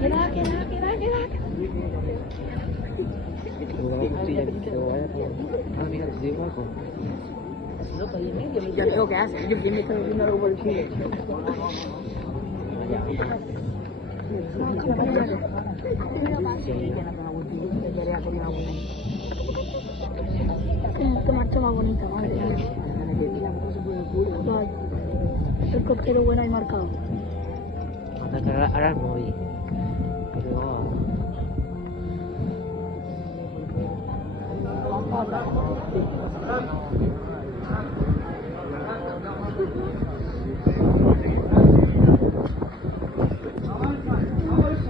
Queda. Mira, sí, guapo. Yo digo, ¿qué hace? Yo me estoy viendo algo por el chile. Qué marcha más bonita, madre mía. El costero bueno y marcado. Anda que ahora el móvil. Pero...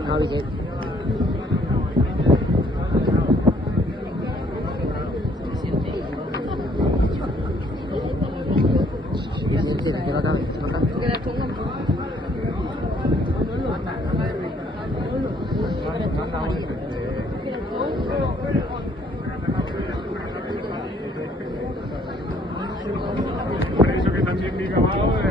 No, Vicente. Vicente, te lo acabé. Por eso que también mi caballo